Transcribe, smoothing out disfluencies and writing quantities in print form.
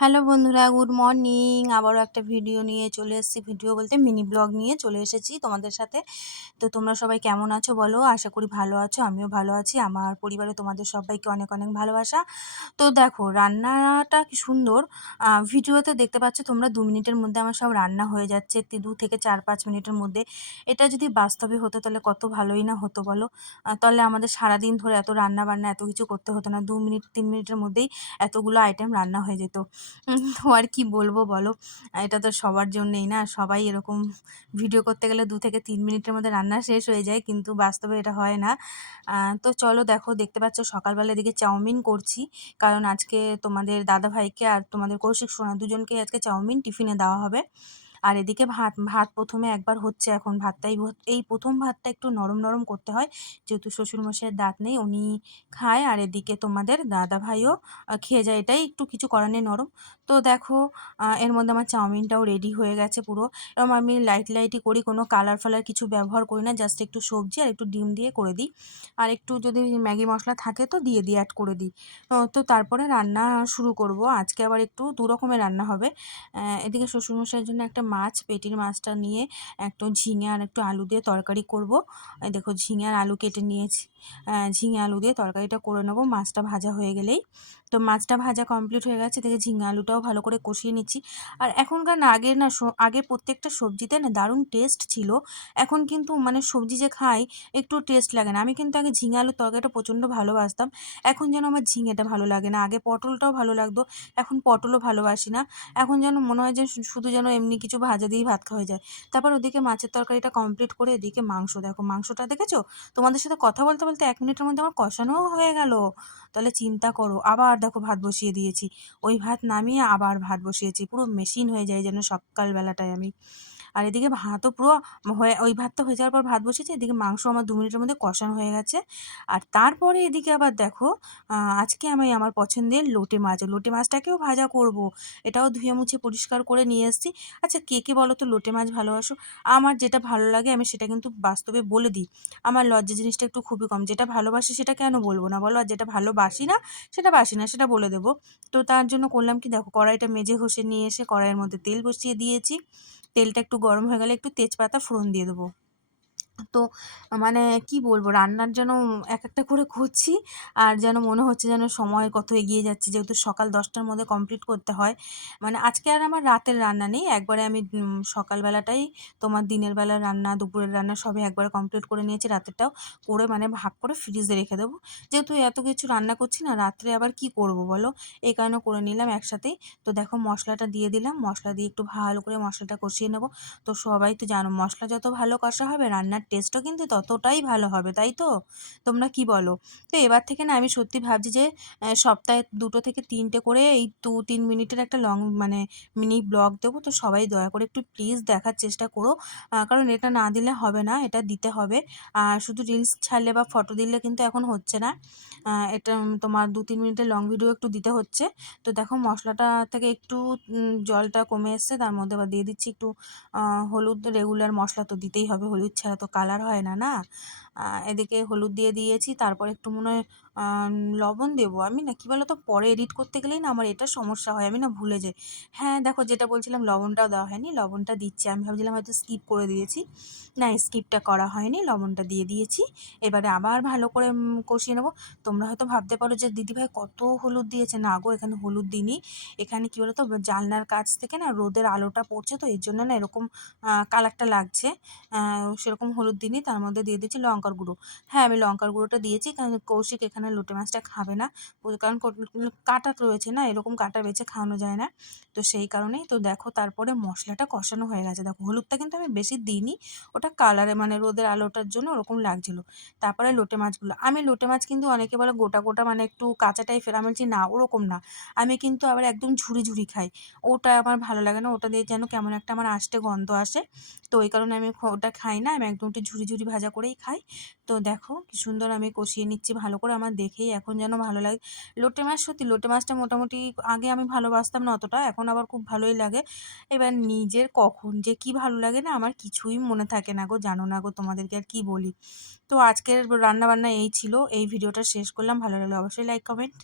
Hello বন্ধুরা, good morning. আবারও একটা ভিডিও নিয়ে চলে এসেছি। ভিডিও বলতে মিনি ব্লগ নিয়ে চলে এসেছি তোমাদের সাথে। তো তোমরা সবাই কেমন আছো বলো? আশা করি ভালো আছো, আমিও ভালো আছি। আমার পরিবারে তোমাদের সবাইকে অনেক অনেক ভালোবাসা। তো দেখো রান্নাটা কি সুন্দর। ভিডিওতে দেখতে পাচ্ছ তোমরা 2 মিনিটের মধ্যে আমার সব রান্না হয়ে যাচ্ছে, 2 থেকে 4-5 মিনিটের মধ্যে। এটা যদি বাস্তবে হতো তাহলে কত ভালোই না হতো বলো। তাহলে আমাদের সারাদিন ধরে এত রান্না বান্না এত কিছু করতে হতো না, 2 মিনিট 3 মিনিটের মধ্যেই এতগুলো আইটেম রান্না হয়ে যেত। তো আর কি বলবো বলো? এটা তো সবার জন্যেই না, সবাই এরকম ভিডিও করতে গেলে 2 থেকে 3 মিনিটের মধ্যে রান্না শেষ হয়ে যায়, কিন্তু বাস্তবে এটা হয় না। তো চলো দেখো, দেখতে পাচ্ছ সকালবেলা এদিকে চাউমিন করছি, কারণ আজকে তোমাদের দাদাভাইকে আর তোমাদের কৌশিক সোনা দুজনকেই আজকে চাউমিন টিফিনে দেওয়া হবে। আর এদিকে ভাত ভাত প্রথমে একবার হচ্ছে, এখন ভাতটাই এই প্রথম ভাতটা একটু নরম নরম করতে হয়, যেহেতু শ্বশুরমশাইয়ের দাঁত নেই, উনি খায়। আর এদিকে তোমাদের দাদাভাইও খেয়ে যায়, এটাই একটু কিছু করার নেই, নরম। তো দেখো এর মধ্যে আমার চাউমিনটাও রেডি হয়ে গেছে পুরো। এরকম আমি লাইটই করি, কোনো কালার ফালার কিছু ব্যবহার করি না, জাস্ট একটু সবজি আর একটু ডিম দিয়ে করে দিই। আর একটু যদি ম্যাগি মশলা থাকে তো দিয়ে অ্যাড করে দিই। তো তারপরে রান্না শুরু করব। আজকে আবার একটু দু রকমের রান্না হবে। এদিকে শ্বশুরমশাইয়ের জন্য একটা মাছ, পেটির মাছটা নিয়ে একটু ঝিঙে আর একটু আলু দিয়ে তরকারি করব। এই দেখো ঝিঙে আর আলু কেটে নিয়েছি। ঝিঙে আলু দিয়ে তরকারিটা করে নেবো মাছটা ভাজা হয়ে গেলেই। তো মাছটা ভাজা কমপ্লিট হয়ে গেছে, দেখে ঝিঙে আলুটাও ভালো করে কষিয়ে নিচ্ছি। আর এখনকার না, আগের না, আগে প্রত্যেকটা সবজিতে না দারুণ টেস্ট ছিল। এখন কিন্তু মানে সবজি যে খাই একটু টেস্ট লাগে না। আমি কিন্তু আগে ঝিঙে আলুর তরকারিটা প্রচণ্ড ভালোবাসতাম, এখন যেন আমার ঝিঙেটা ভালো লাগে না। আগে পটলটাও ভালো লাগতো, এখন পটলও ভালোবাসি না। এখন যেন মনে হয় যে শুধু যেন এমনি কিছু ভাজা দিয়েই ভাত খাওয়া যায়। তারপর ওদিকে মাছের তরকারিটা কমপ্লিট করে এদিকে মাংস, দেখো মাংসটা দেখেছো? তোমাদের সাথে কথা বলতে বলতে 1 মিনিটের মধ্যে আমার কষানোও হয়ে গেল। তাহলে চিন্তা করো, আবার দেখো ভাত বসিয়ে দিয়েছি। ওই ভাত নামিয়ে আবার ভাত বসিয়েছি, পুরো মেশিন হয়ে যায় যেন সকালবেলাটায় আমি। আর এদিকে ভাতও পুরো হয়ে, ওই ভাতটা হয়ে যাওয়ার পর ভাত বসিয়েছি, এদিকে মাংস আমার 2 মিনিটের মধ্যে কষানো হয়ে গেছে। আর তারপরে এদিকে আবার দেখো আজকে আমি আমার পছন্দের লোটে মাছ, লোটে মাছটাকেও ভাজা করব। এটাও ধুয়ে মুছে পরিষ্কার করে নিয়ে এসেছি। আচ্ছা কে কে বলো তো লোটে মাছ ভালোবাসো? আমার যেটা ভালো লাগে আমি সেটা কিন্তু বাস্তবে বলে দিই। আমার লজ্জা জিনিসটা একটু খুবই কম, যেটা ভালোবাসি সেটা কেন বলবো না বলো, আর যেটা ভালোবাসি না সেটা বাসি না সেটা বলে দেবো। তো তার জন্য করলাম কি, দেখো কড়াইটা মেজে ঘষে নিয়ে এসে কড়াইয়ের মধ্যে তেল বসিয়ে দিয়েছি। তেলটা একটু গরম হয়ে গেলে একটু তেজপাতা ফোড়ন দিয়ে দেবো। তো মানে কি বলবো, রান্নার যেন এক একটা করে করছি, আর যেন মনে হচ্ছে যেন সময় কত এগিয়ে যাচ্ছে, যেহেতু সকাল 10টার মধ্যে কমপ্লিট করতে হয়। মানে আজকে আর আমার রাতের রান্না নেই, একবারে আমি সকালবেলাটাই তোমার দিনের বেলার রান্না দুপুরের রান্না সবই একবারে কমপ্লিট করে নিয়েছি, রাতেরটাও করে মানে ভাগ করে ফ্রিজে রেখে দেবো। যেহেতু এত কিছু রান্না করছি না, রাত্রে আবার কি করব বলো, এই কারণে করে নিলাম একসাথেই। তো দেখো মশলাটা দিয়ে দিলাম, মশলা দিয়ে একটু ভালো করে মশলাটা কষিয়ে নেবো। তো সবাই তো জানো মশলা যত ভালো কষা হবে রান্নার টেস্টও কিন্তু ততটাই ভালো হবে, তাই তো? তোমরা কি বলো? তো এবার থেকে না আমি সত্যি ভাবছি যে সপ্তাহে 2 থেকে 3টে করে এই 2-3 মিনিটের একটা লং মানে মিনি ব্লগ দেবো। তো সবাই দয়া করে একটু প্লিজ দেখার চেষ্টা করো, কারণ এটা না দিলে হবে না, এটা দিতে হবে। আর শুধু রিলস ছাড়লে বা ফটো দিলে কিন্তু এখন হচ্ছে না। এটা তোমার 2-3 মিনিটের লং ভিডিও একটু দিতে হচ্ছে। তো দেখো মশলাটা থেকে একটু জলটা কমে এসছে, তার মধ্যে আবার দিয়ে দিচ্ছি একটু হলুদ। রেগুলার মশলা তো দিতেই হবে, হলুদ ছাড়া তো কালার হয় না, না? এদিকে হলুদ দিয়ে দিয়েছি, তারপর একটু মনে হয় লবণ দেবো। আমি না কি বলো তো, পরে এডিট করতে গেলেই না আমার এটা সমস্যা হয়, আমি না ভুলে যাই। হ্যাঁ দেখো, যেটা বলছিলাম লবণটাও দেওয়া হয়নি, লবণটা দিচ্ছি। আমি ভাবছিলাম হয়তো স্কিপ করে দিয়েছি, না স্কিপটা করা হয়নি, লবণটা দিয়ে দিয়েছি। এবারে আবার ভালো করে কষিয়ে নেবো। তোমরা হয়তো ভাবতে পারো যে দিদিভাই কত হলুদ দিয়েছে, না গো এখানে হলুদ দিইনি। এখানে কী বলো তো, জানলার কাছ থেকে না রোদের আলোটা পড়ছে, তো এর জন্য না এরকম কালারটা লাগছে। সেরকম হলুদ দিইনি, তার মধ্যে দিয়ে দিচ্ছি লঙ্কার গুঁড়ো। হ্যাঁ আমি লঙ্কার গুঁড়োটা দিয়েছি, কারণ কৌশিক এখানে লোটে মাছটা খাবে না। কারণ কাঁটা রয়েছে না, এরকম কাঁটা বেছে খাওয়ানো যায় না। তো সেই কারণেই। তো দেখো তারপরে মশলাটা কষানো হয়ে গেছে, দেখো হলুদটা কিন্তু আমি বেশি দিইনি, ওটা কালারে মানে রোদের আলোটার জন্য ওরকম লাগছিলো। তারপরে লোটে মাছগুলো, আমি লোটে মাছ কিন্তু অনেকে বলে গোটা গোটা মানে একটু কাঁচা টাইপের, আমি বলছি না ওরকম না, আমি কিন্তু আবার একদম ঝুরি ঝুরি খাই। ওটা আমার ভালো লাগে না, ওটা দিয়ে যেন কেমন একটা আমার আষ্টে গন্ধ আসে। তো ওই কারণে আমি ওটা খাই না, আমি একদম একটু ঝুরি ঝুরি ভাজা করেই খাই। তো দেখো কি সুন্দর আমি কষিয়ে নিচ্ছি ভালো করে, আমার দেখেই এখন যেন ভালো লাগে। লোটে মাছ, সত্যি লোটে মাছটা মোটামুটি আগে আমি ভালোবাসতাম না অতটা, এখন আবার খুব ভালোই লাগে। এবার নিজের কখন যে কি ভালো লাগে না, আমার কিছুই মনে থাকে না গো, জানো না গো, তোমাদেরকে আর কি বলি। তো আজকের রান্না বান্না এই ছিল, এই ভিডিওটা শেষ করলাম। ভালো লাগলে অবশ্যই লাইক কমেন্ট।